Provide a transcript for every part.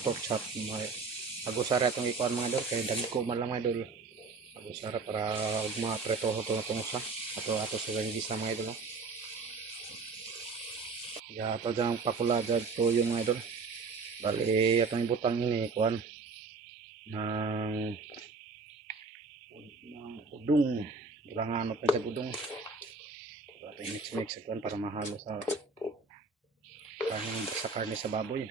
pork chop. Agusara itong ikuan mga idol, kay dagko man lang mga idol. Agusara para mga pretoho ito na itong usa. Ato sa gisa mga idol. Ya ato dyan pakula dyan to yung mga idol. Bali atong ibutang ini ikuan ng udong. Ilangan pa dyan udong. Ato mix ikuan para mahalo sa karne sa baboy.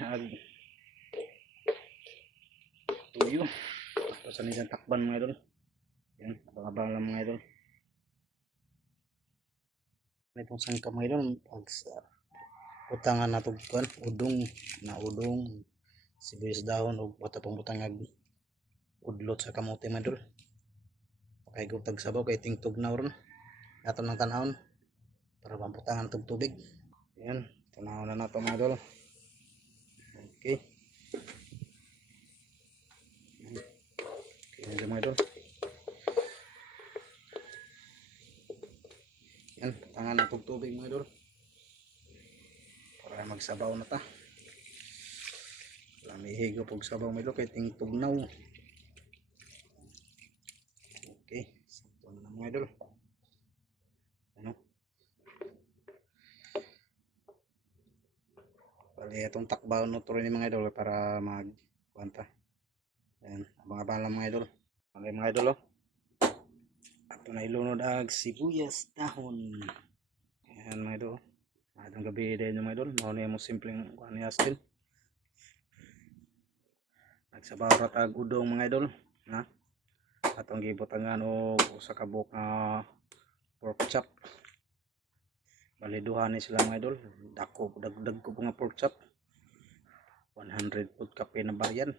Tuyo. Tapos ano dyan takban mga idol. Yan, abang-abang lang mga idol. Itong sangka mga idol, pag butangan na itong udong, sibuyas dahon o bata pang butangag udlot sa kamote mga idol. Pakahigog tag sabaw kay tingtog na ron. Ato ng tanahon para mabutangan itong tubig. Yan, tanahon na ito mga idol. Okay. Okay na mga idol. Yan, tangan na itong tubig mga idol. Para magsabaw na ta. Lamihigo pag sabaw mga idol kay tingtugnaw. Okay, sakto na mga idol. Ano? Bali itong takbaw no to rin mga idol para magkwanta. Ayan, abang-abang lang mga idol. Okay mga idol oh. Ato na ilunod ag sibuyas dahon. Ayan mga idol. Atong gabi din yung mga idol. Mao na yung simpleng kuan ni Astin. Nagsabaw ra tag udong mga idol. Ha? Atong gibutangan og usa ka buok pork chop. Bali duha ni sila mga idol. Dagdag ko nga pork chop. 100 food kape na bayan.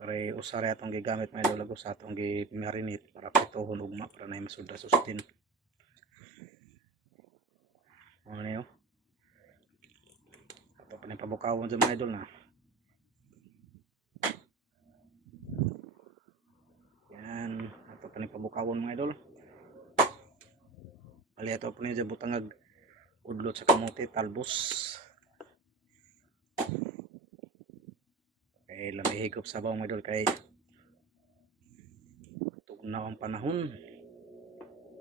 Pare usara atong gigamit mga idol lago sa atong gi-marinate para pituhon ugma para na masuda sustin. Ano niyo? Ato pa ni pabukawon sa mga idol na. Yan, ato pa ni pabukawon mga idol. Bali ato pa ni butangag udlot sa kamote talbos. Kay lamihigop sabaw mga idol kay tugnaw ang panahon.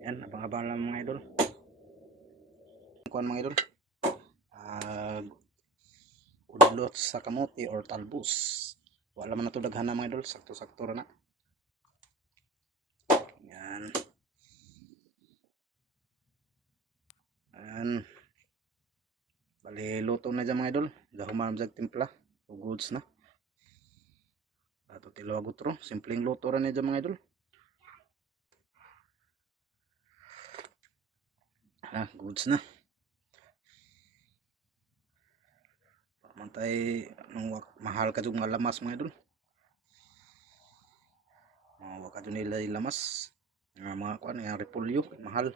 Yan, abang-abang lang mga idol. Kuan mga idol. Udlot sa kamote or talbos. Wala man na ito daghan na mga idol. Sakto-sakto na. Yan. Yan. Bali luto na dyan mga idol. Dahuman sa timpla. O goods na. Ato tilaw agutro. Simpleng luto rin na dyan mga idol. Goods na. Mantay nung mahal ka yung lamas mga idol. Waka dyan nila lamas. Mga kuan, yung repolyo. Mahal.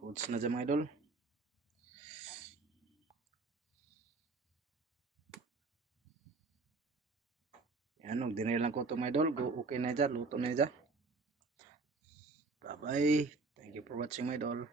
Goods na dyan mga idol. Yan, huwag din lang ko ito mga idol. Okay na dyan. Luto na dyan. Bye bye. Thank you for watching my idol.